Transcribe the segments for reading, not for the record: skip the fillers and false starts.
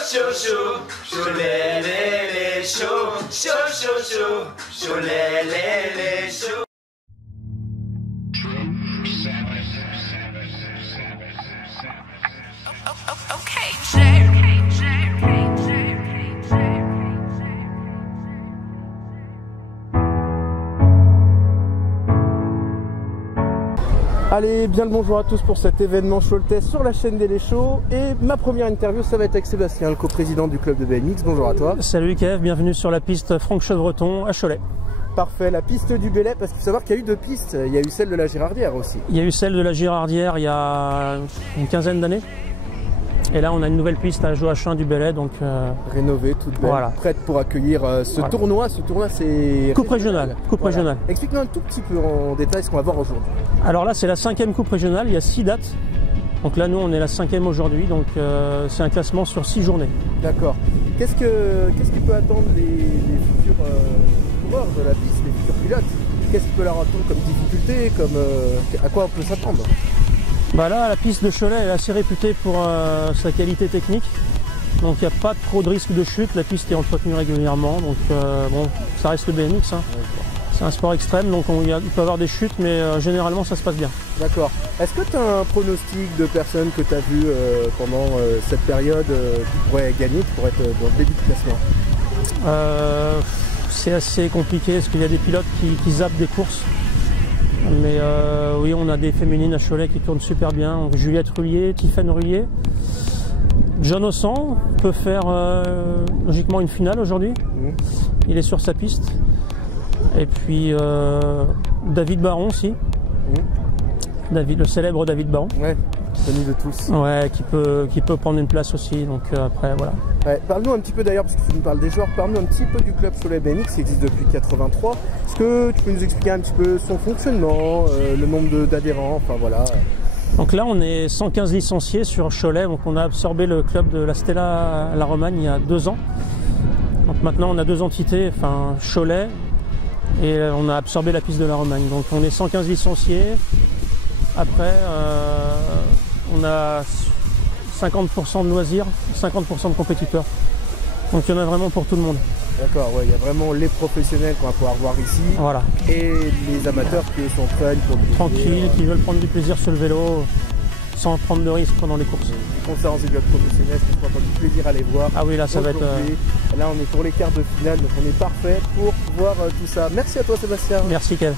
chaud, chaud, chaud, les, chaud, chaud, chaud, chaud, chaud, les, chaud. Allez, bien le bonjour à tous pour cet événement Choletais sur la chaîne des Shows. Et ma première interview, ça va être avec Sébastien, le coprésident du club de BMX. Bonjour à toi. Salut Kev, bienvenue sur la piste Franck Chevreton à Cholet. Parfait, la piste du Bellay, parce qu'il faut savoir qu'il y a eu deux pistes. Il y a eu celle de la Girardière aussi. Il y a eu celle de la Girardière il y a une quinzaine d'années. Et là, on a une nouvelle piste à Joachim du Bellay, donc rénovée, toute belle, voilà, prête pour accueillir ce tournoi. Ce tournoi, c'est coupe régionale. Coupe régionale. Explique-nous un tout petit peu en détail ce qu'on va voir aujourd'hui. Alors là, c'est la 5e coupe régionale. Il y a 6 dates. Donc là, nous, on est la 5e aujourd'hui. Donc c'est un classement sur 6 journées. D'accord. Qu'est-ce qui peut attendre les futurs coureurs de la piste, les futurs pilotes? Qu'est-ce qui peut leur attendre comme difficulté, à quoi on peut s'attendre? Bah là, la piste de Cholet est assez réputée pour sa qualité technique. Donc il n'y a pas trop de risque de chute, la piste est entretenue régulièrement. Donc bon, ça reste le BMX. Hein. C'est un sport extrême, donc il peut y avoir des chutes, mais généralement ça se passe bien. D'accord. Est-ce que tu as un pronostic de personnes que tu as vues pendant cette période qui pourraient gagner, qui pourraient être dans le début de classement? C'est assez compliqué, parce qu'il y a des pilotes qui zappent des courses. Mais oui, on a des féminines à Cholet qui tournent super bien. Donc, Juliette Rullier, Tiffaine Rullier. John Ossan peut faire logiquement une finale aujourd'hui. Il est sur sa piste. Et puis David Baron aussi. Le célèbre David Baron. Ouais, connu de tous. Ouais, qui peut prendre une place aussi. Donc après, voilà. Ouais, parle-nous un petit peu d'ailleurs, parce que tu nous parles des joueurs, parle-nous un petit peu du club Cholet BMX qui existe depuis 83. Est-ce que tu peux nous expliquer un petit peu son fonctionnement, le nombre d'adhérents, enfin voilà. Donc là, on est 115 licenciés sur Cholet, donc on a absorbé le club de la Stella à la Romagne il y a 2 ans. Donc maintenant, on a 2 entités, enfin Cholet, et on a absorbé la piste de la Romagne. Donc on est 115 licenciés. Après, on a 50% de loisirs, 50% de compétiteurs. Donc il y en a vraiment pour tout le monde. D'accord, ouais, il y a vraiment les professionnels qu'on va pouvoir voir ici. Voilà. Et les amateurs qui sont prêts pour le tranquilles, qui veulent prendre du plaisir sur le vélo sans prendre de risques pendant les courses. Concernant ces pilotes professionnels, je pense qu'on va prendre du plaisir à les voir. Ah oui, là ça va être... Là on est pour les quarts de finale, donc on est parfait pour voir tout ça. Merci à toi Sébastien. Merci Kev.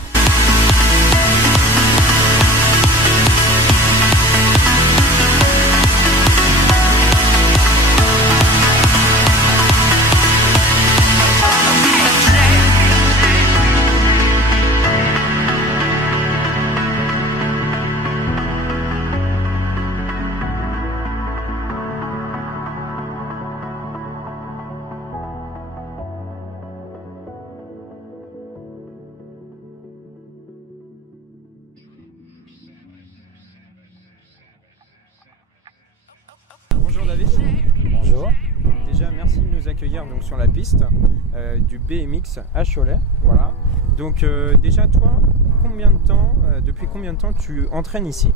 Bonjour David. Bonjour. Déjà merci de nous accueillir donc, sur la piste du BMX à Cholet. Voilà. Donc déjà toi, depuis combien de temps tu entraînes ici?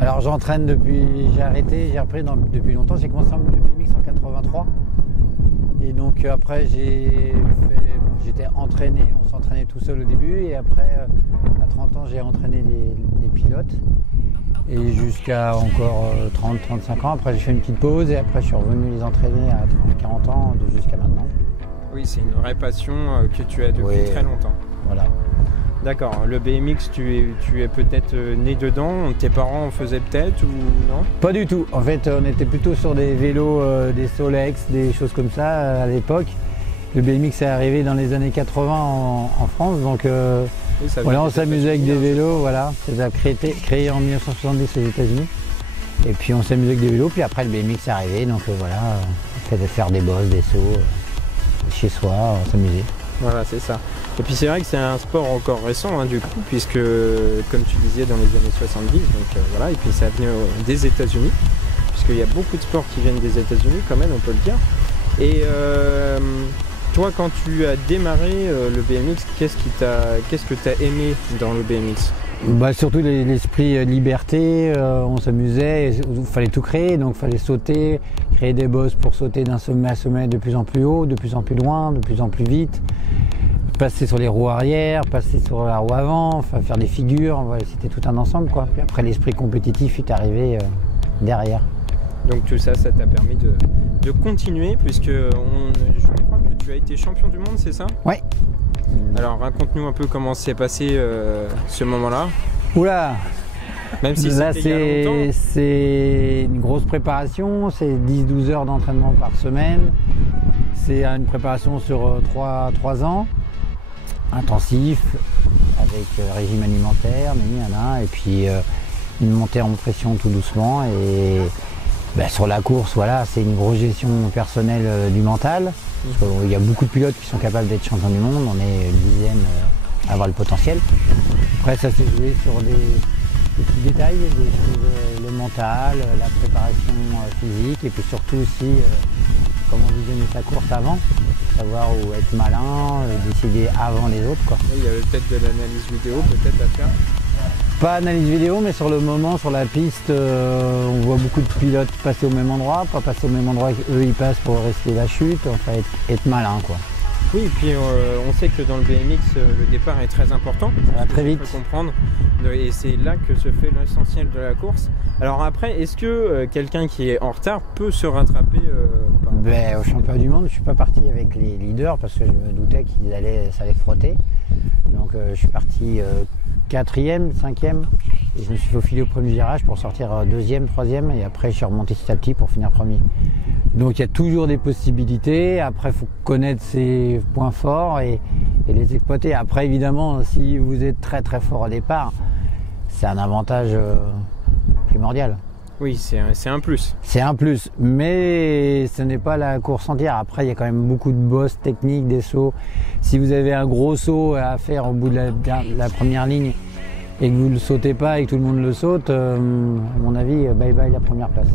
Alors j'entraîne j'ai repris depuis longtemps, j'ai commencé le BMX en 83. Et donc après j'étais entraîné, on s'entraînait tout seul au début et après à 30 ans j'ai entraîné les pilotes. Et jusqu'à encore 30-35 ans, après j'ai fait une petite pause et après je suis revenu les entraîner à 40 ans jusqu'à maintenant. Oui, c'est une vraie passion que tu as depuis très longtemps. Voilà. D'accord, le BMX tu es peut-être né dedans, tes parents en faisaient peut-être ou non? Pas du tout, en fait on était plutôt sur des vélos, des Solex, des choses comme ça à l'époque. Le BMX est arrivé dans les années 80 en France, donc voilà, on s'amusait avec des vélos, voilà. Ça a créé en 1970 aux États-Unis. Et puis on s'amusait avec des vélos, puis après le BMX est arrivé, donc voilà, on fait faire des bosses, des sauts, chez soi, on s'amusait. Voilà, c'est ça. Et puis c'est vrai que c'est un sport encore récent hein, du coup, puisque comme tu disais dans les années 70, donc voilà, et puis ça vient des États-Unis, puisqu'il y a beaucoup de sports qui viennent des États-Unis quand même, on peut le dire. Et toi, quand tu as démarré le BMX, qu'est-ce que tu as aimé dans le BMX? Surtout l'esprit liberté, on s'amusait, il fallait tout créer, donc il fallait sauter, créer des bosses pour sauter d'un sommet à sommet de plus en plus haut, de plus en plus loin, de plus en plus vite, passer sur les roues arrière, passer sur la roue avant, faire des figures, c'était tout un ensemble quoi. Puis après l'esprit compétitif est arrivé derrière. Donc tout ça, ça t'a permis de continuer puisque je crois que tu as été champion du monde, c'est ça? Ouais. Alors raconte-nous un peu comment s'est passé ce moment-là. Oula! Même si là c'était c'est une grosse préparation, c'est 10-12 heures d'entraînement par semaine. C'est une préparation sur 3 ans, intensif, avec régime alimentaire, et puis une montée en pression tout doucement. Et sur la course, voilà, c'est une grosse gestion personnelle du mental. Parce qu'il y a beaucoup de pilotes qui sont capables d'être champions du monde, on est une dizaine à avoir le potentiel. Après ça s'est joué sur des petits détails, des choses, le mental, la préparation physique et puis surtout aussi comment visionner sa course avant, savoir où être malin, décider avant les autres quoi. Il y avait peut-être de l'analyse vidéo peut-être à faire. Pas analyse vidéo, mais sur le moment, sur la piste, on voit beaucoup de pilotes passer au même endroit, pas passer au même endroit qu'eux ils passent pour rester la chute, enfin être malin quoi. Oui, et puis on sait que dans le BMX, le départ est très important. Ça va très vite. Il faut comprendre. Et c'est là que se fait l'essentiel de la course. Alors après, est-ce que quelqu'un qui est en retard peut se rattraper Au championnat du monde, je suis pas parti avec les leaders parce que je me doutais ça allait frotter. Donc je suis parti 4e, 5e et je me suis faufilé au premier virage pour sortir 2e, 3e et après je suis remonté petit à petit pour finir premier. Donc il y a toujours des possibilités, après il faut connaître ses points forts et les exploiter. Après évidemment si vous êtes très très fort au départ, c'est un avantage primordial. Oui, c'est un plus. C'est un plus, mais ce n'est pas la course entière. Après, il y a quand même beaucoup de bosses techniques, des sauts. Si vous avez un gros saut à faire au bout de la première ligne et que vous ne le sautez pas et que tout le monde le saute, à mon avis, bye bye la première place.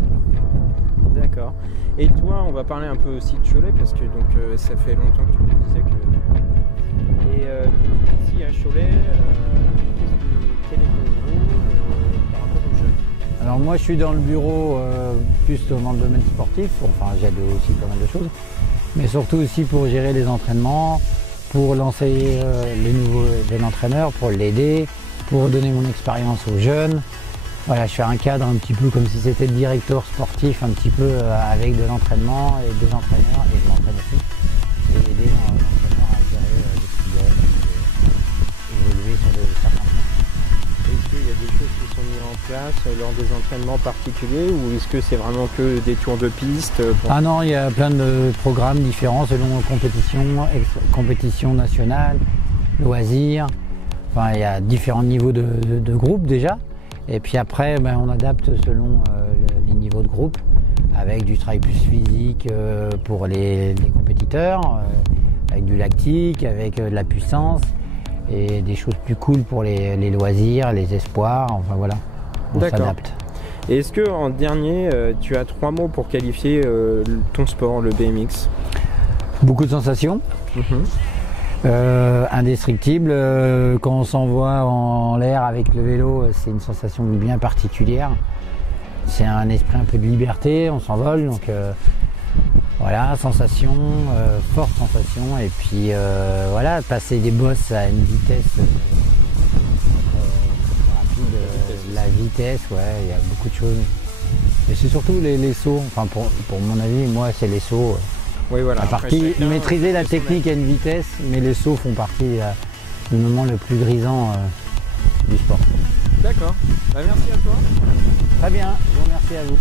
D'accord. Et toi, on va parler un peu aussi de Cholet parce que ça fait longtemps que tu me disais que... Et ici à Cholet, quel est ton rôle par rapport aux jeunes? Alors moi je suis dans le bureau plus dans le domaine sportif, enfin j'aide aussi pas mal de choses, mais surtout aussi pour gérer les entraînements, pour lancer les nouveaux jeunes entraîneurs, pour l'aider, pour donner mon expérience aux jeunes. Voilà, je fais un cadre un petit peu comme si c'était le directeur sportif, un petit peu avec de l'entraînement et des entraîneurs, et je m'entraîne aussi, et aider l'entraîneur à gérer des filières, évoluer sur certains points. Est-ce qu'il y a des choses qui sont mises en place lors des entraînements particuliers ou est-ce que c'est vraiment que des tours de piste Ah non, il y a plein de programmes différents selon compétition nationale, loisirs. Enfin, il y a différents niveaux de groupe déjà. Et puis après, on adapte selon les niveaux de groupe avec du travail plus physique pour les compétiteurs, avec du lactique, avec de la puissance. Et des choses plus cool pour les loisirs, les espoirs, enfin voilà, on s'adapte. Et est-ce que en dernier, tu as 3 mots pour qualifier ton sport, le BMX? Beaucoup de sensations, indestructible, quand on s'envoie en l'air avec le vélo, c'est une sensation bien particulière. C'est un esprit un peu de liberté, on s'envole, donc voilà, sensation, forte sensation, et puis voilà, passer des bosses à une vitesse rapide, la vitesse, ouais, il y a beaucoup de choses. Et c'est surtout les sauts, enfin pour mon avis, moi c'est les sauts. Oui, voilà. La partie, maîtriser la technique à une vitesse, mais les sauts font partie du moment le plus grisant du sport. D'accord, merci à toi. Très bien, je vous remercie à vous.